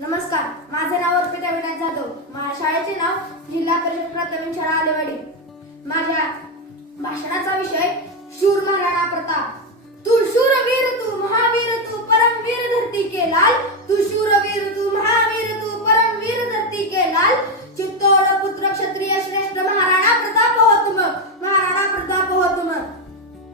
नमस्कार, माझे नाव अर्पिता विनायक जाधव. माझ्या शाळेचे नाव जिल्हा परिषद प्राथमिक शाळा आलेवाडी. माझ्या भाषणाचा विषय शूर महाराणा प्रताप. तू शूरवीर तू महावीर तू परमवीर धरती के लाल. तू शूरवीर तू महावीर तू परमवीर धरती के लाल. चित्तौड़ पुत्र क्षत्रिय श्रेष्ठ महाराणा प्रताप हो तुम. महाराणा प्रताप हो तुम.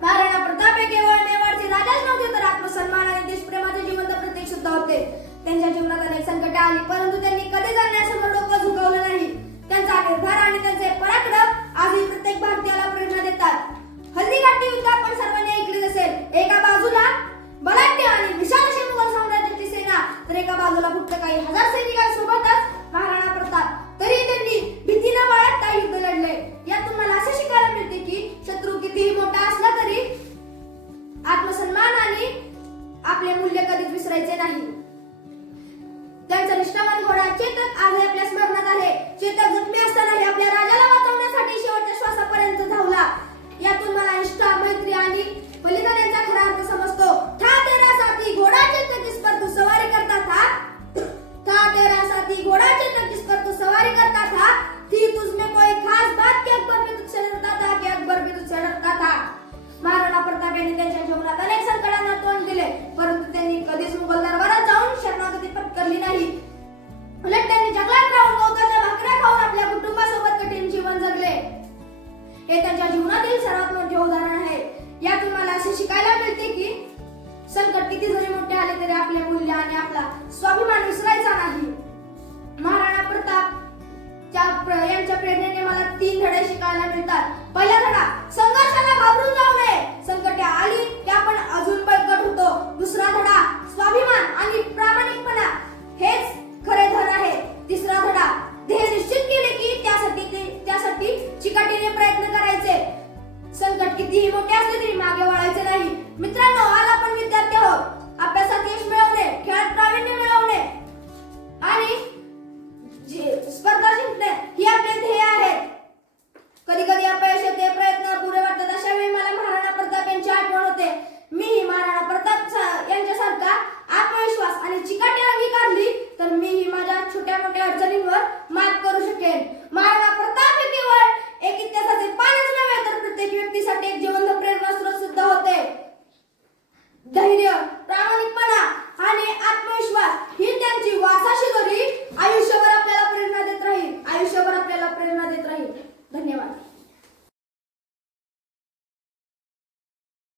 महाराणा प्रताप हे केवळ मेवाडचे राजाच नव्हते तर आत्मसन्मान आणि देशप्रेमाचे जिवंत प्रतीक सुद्धा होते. त्यांच्या जीवनात अनेक संकटे आली परंतु त्यांनी कधीच अन्यायासमोर डोकं झुकवलं नाही. त्यांचा निर्धार आणि त्यांचे पराक्रम आजही प्रत्येक भारतीयाला प्रेरणा देतात. हल्दीघाटी युद्ध आपण सर्वांनी ऐकलेच असेल. एका बाजूला बलाढ्य आणि विशाल अशी मुघल साम्राज्याची सेना तर एका बाजूला फक्त काही हजार सैनिकांसोबतच महाराणा प्रताप. तरी त्यांनी भीती न बाळगता युद्ध लढले. यातून मला असे शिकायला मिळते की शत्रू कितीही मोठा असला तरी आत्मसन्मान आणि आपले मूल्य कधीच विसरायचे नाही. त्यांचा निष्ठावान घोडा चेतक आजही आपल्या स्मरणात आहे. चेतक जखमी असतानाही आपल्या राजाला वाचवण्यासाठी शेवटच्या श्वासापर्यंत धावला. यातून मला निष्ठा, मैत्री आणि बलिदानाचा खरा अर्थ समजतो. था तेरा साथी घोडा चेतक इस पर तू सवारी करता था. था तेरा साथी घोडा चेतक इस पर तू सवारी करता था. थी तुझमें कोई खास बात कि अकबर भी तुझसे डरता था कि अकबर भी तुझसे डरता था. महाराणा प्रताप यांनी त्यांच्या जीवनात अनेक संकटांना तोंड दिले परंतु त्यांनी कधीच मुघल दरबारात जाऊन शरणागती पत्करली नाही. उलट त्यांनी जंगलात राहून गवताच्या भाकऱ्या खाऊन आपल्या कुटुंबासोबत कठीण जीवन जगले. हे त्यांच्या जीवनातील सर्वात मोठे उदाहरण आहे. यातून मला असे शिकायला मिळते की संकट किती जरी मोठे आले तरी आपले मूल्य आणि आपला स्वाभिमान विसरायचा नाही. महाराणा प्रताप यांच्या प्रेरणेने मला 3 धडे शिकायला मिळतात. पहिला